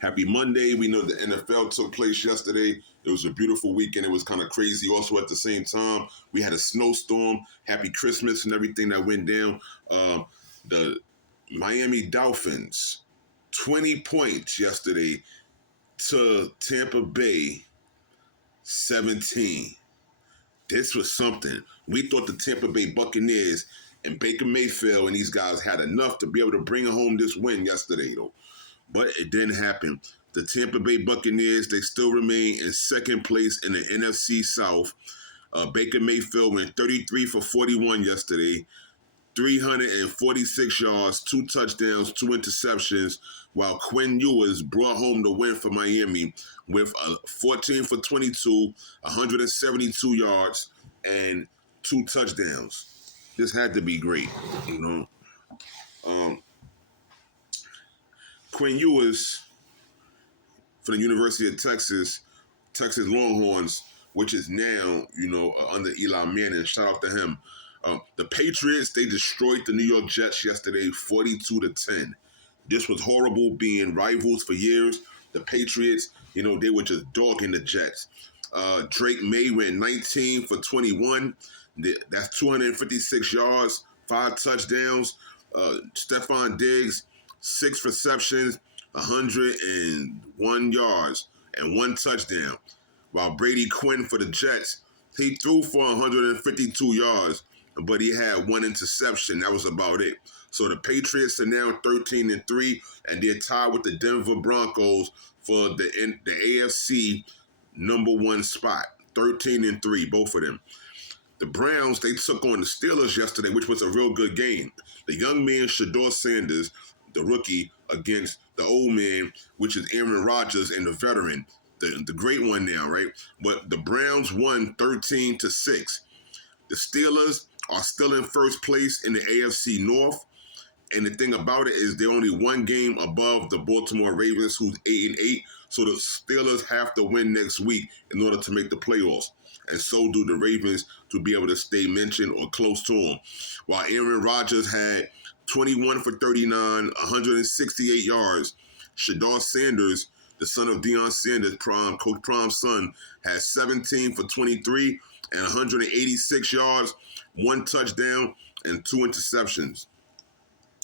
Happy Monday. We know the NFL took place yesterday. It was a beautiful weekend. It was kind of crazy. Also, at the same time, we had a snowstorm. Happy Christmas and everything that went down. The Miami Dolphins, 20 points yesterday to Tampa Bay, 17. This was something. We thought the Tampa Bay Buccaneers and Baker Mayfield and these guys had enough to be able to bring home this win yesterday, though. But it didn't happen. The Tampa Bay Buccaneers, they still remain in second place in the NFC South. Baker Mayfield went 33 for 41 yesterday, 346 yards, 2 touchdowns, 2 interceptions, while Quinn Ewers brought home the win for Miami with 14 for 22, 172 yards, and 2 touchdowns. This had to be great, you know. Quinn Ewers for the University of Texas, Texas Longhorns, which is now, under Eli Manning. Shout out to him. The Patriots, they destroyed the New York Jets yesterday, 42-10. This was horrible, being rivals for years. The Patriots, they were just dogging the Jets. Drake May went 19 for 21. That's 256 yards, 5 touchdowns. Stephon Diggs, 6 receptions, 101 yards, and 1 touchdown. While Brady Quinn for the Jets, he threw for 152 yards, but he had 1 interception. That was about it. So the Patriots are now 13-3, and they're tied with the Denver Broncos for the AFC number 1 spot. 13-3, both of them. The Browns, they took on the Steelers yesterday, which was a real good game. The young man, Shedeur Sanders, the rookie, against the old man, which is Aaron Rodgers, and the veteran, the great one now, right? But the Browns won 13-6. The Steelers are still in first place in the AFC North. And the thing about it is they're only 1 game above the Baltimore Ravens, who's 8-8. So the Steelers have to win next week in order to make the playoffs. And so do the Ravens to be able to stay mentioned or close to them. While Aaron Rodgers had 21 for 39, 168 yards, Shedeur Sanders, the son of Deion Sanders, Coach Prom's son, had 17 for 23 and 186 yards, 1 touchdown, and 2 interceptions.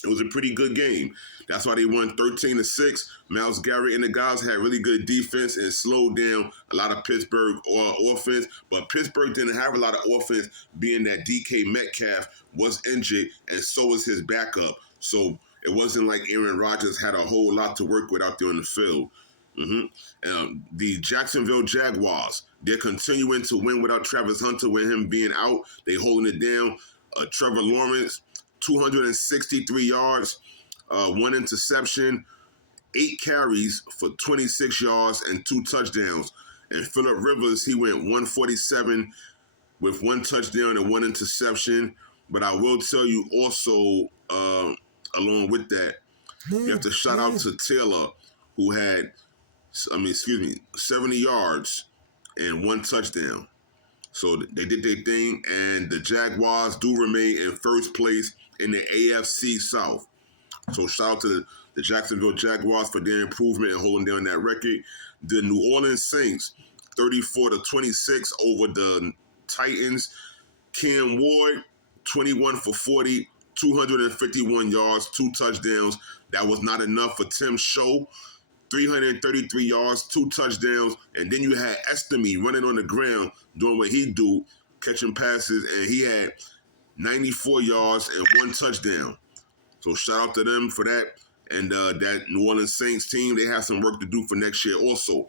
It was a pretty good game. That's why they won 13-6. Myles Garrett and the guys had really good defense and slowed down a lot of Pittsburgh offense. But Pittsburgh didn't have a lot of offense, being that DK Metcalf was injured, and so was his backup. So it wasn't like Aaron Rodgers had a whole lot to work with out there on the field. The Jacksonville Jaguars, they're continuing to win without Travis Hunter, with him being out. They holding it down. Trevor Lawrence, 263 yards, 1 interception, 8 carries for 26 yards and 2 touchdowns. And Phillip Rivers, he went 147 with 1 touchdown and 1 interception. But I will tell you also, along with that, you have to shout out to Taylor, who had, 70 yards and 1 touchdown. So they did their thing, and the Jaguars do remain in first place in the AFC South. So shout out to the Jacksonville Jaguars for their improvement and holding down that record. The New Orleans Saints, 34-26 over the Titans. Cam Ward, 21 for 40, 251 yards, 2 touchdowns. That was not enough for Tim Show. 333 yards, 2 touchdowns, and then you had Estime running on the ground doing what he do, catching passes, and he had 94 yards and 1 touchdown. So shout out to them for that. And that New Orleans Saints team, they have some work to do for next year also.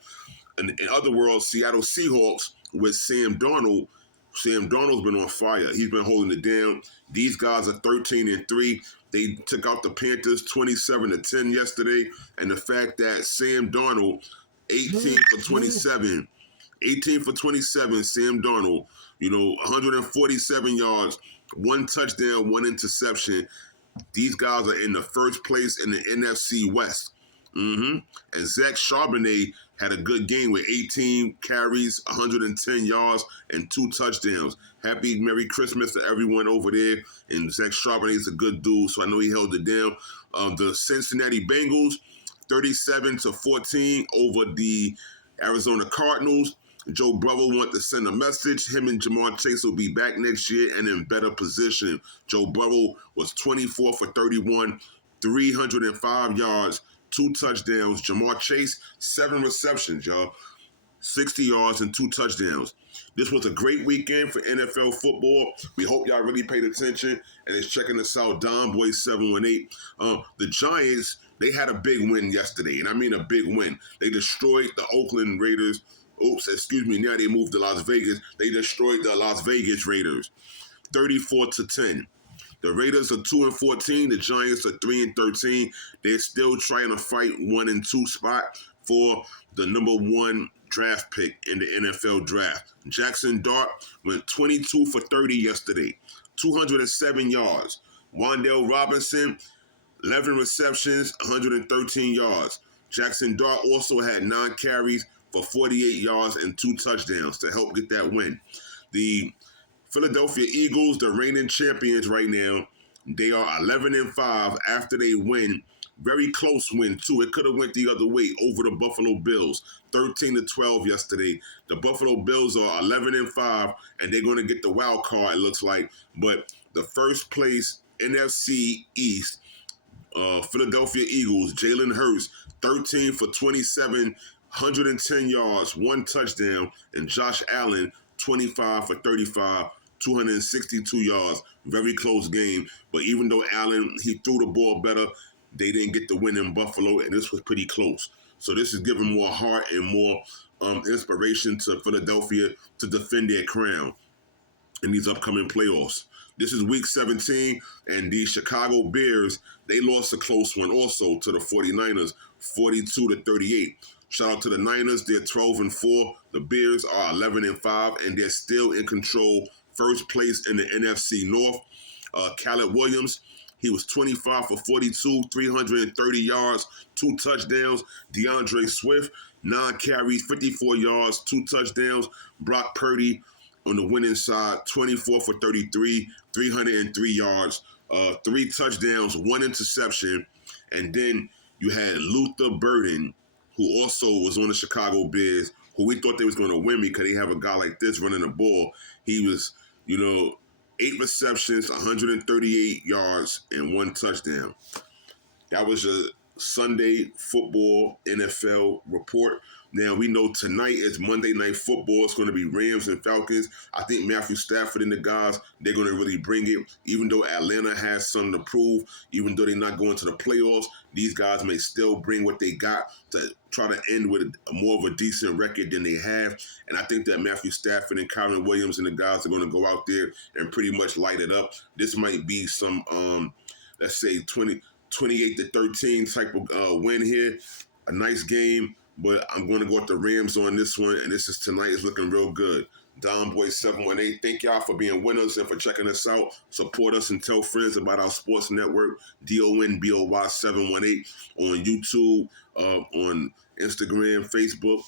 And in other words, Seattle Seahawks with Sam Darnold. Sam Darnold's been on fire. He's been holding it down. These guys are 13-3. They took out the Panthers 27-10 yesterday. And the fact that Sam Darnold, 18 for 27, Sam Darnold, 147 yards, 1 touchdown, 1 interception. These guys are in the first place in the NFC West. And Zach Charbonnet had a good game with 18 carries, 110 yards, and 2 touchdowns. Happy Merry Christmas to everyone over there. And Zach Charbonnet is a good dude, so I know he held it down. The Cincinnati Bengals, 37-14 over the Arizona Cardinals. Joe Burrow want to send a message. Him and Ja'Marr Chase will be back next year and in better position. Joe Burrow was 24 for 31, 305 yards, 2 touchdowns. Ja'Marr Chase, 7 receptions, y'all. 60 yards and 2 touchdowns. This was a great weekend for NFL football. We hope y'all really paid attention and is checking us out. Don Boy 718. The Giants, they had a big win yesterday, and I mean a big win. They destroyed the Oakland Raiders. Now they moved to Las Vegas. They destroyed the Las Vegas Raiders, 34-10. The Raiders are 2-14. The Giants are 3-13. They're still trying to fight 1 and 2 spot for the number 1 draft pick in the NFL draft. Jackson Dart went 22 for 30 yesterday, 207 yards. Wan'Dale Robinson, 11 receptions, 113 yards. Jackson Dart also had 9 carries for 48 yards and 2 touchdowns to help get that win. The Philadelphia Eagles, the reigning champions right now, they are 11-5 after they win. Very close win, too. It could have went the other way over the Buffalo Bills, 13-12 yesterday. The Buffalo Bills are 11-5, and they're going to get the wild card, it looks like. But the first place NFC East, Philadelphia Eagles, Jalen Hurts, 13 for 27, 110 yards, 1 touchdown, and Josh Allen, 25 for 35, 262 yards. Very close game. But even though Allen, he threw the ball better, they didn't get the win in Buffalo, and this was pretty close. So this is giving more heart and more inspiration to Philadelphia to defend their crown in these upcoming playoffs. This is week 17, and the Chicago Bears, they lost a close one also to the 49ers, 42-38. Shout out to the Niners. They're 12-4. The Bears are 11-5, and they're still in control. First place in the NFC North. Caleb Williams, he was 25 for 42, 330 yards, 2 touchdowns. DeAndre Swift, 9 carries, 54 yards, 2 touchdowns. Brock Purdy on the winning side, 24 for 33, 303 yards, 3 touchdowns, 1 interception. And then you had Luther Burden, who also was on the Chicago Bears, who we thought they was going to win because they have a guy like this running the ball. He was, 8 receptions, 138 yards, and 1 touchdown. That was your Sunday football NFL report. Now, we know tonight is Monday Night Football. It's going to be Rams and Falcons. I think Matthew Stafford and the guys, they're going to really bring it. Even though Atlanta has something to prove, even though they're not going to the playoffs, these guys may still bring what they got to try to end with more of a decent record than they have. And I think that Matthew Stafford and Kyron Williams and the guys are going to go out there and pretty much light it up. This might be some, let's say, 28-13 type of win here. A nice game. But I'm going to go with the Rams on this one, and this is tonight. It's looking real good. Don Boy 718. Thank y'all for being winners and for checking us out. Support us and tell friends about our sports network, DONBOY 718, on YouTube, on Instagram, Facebook.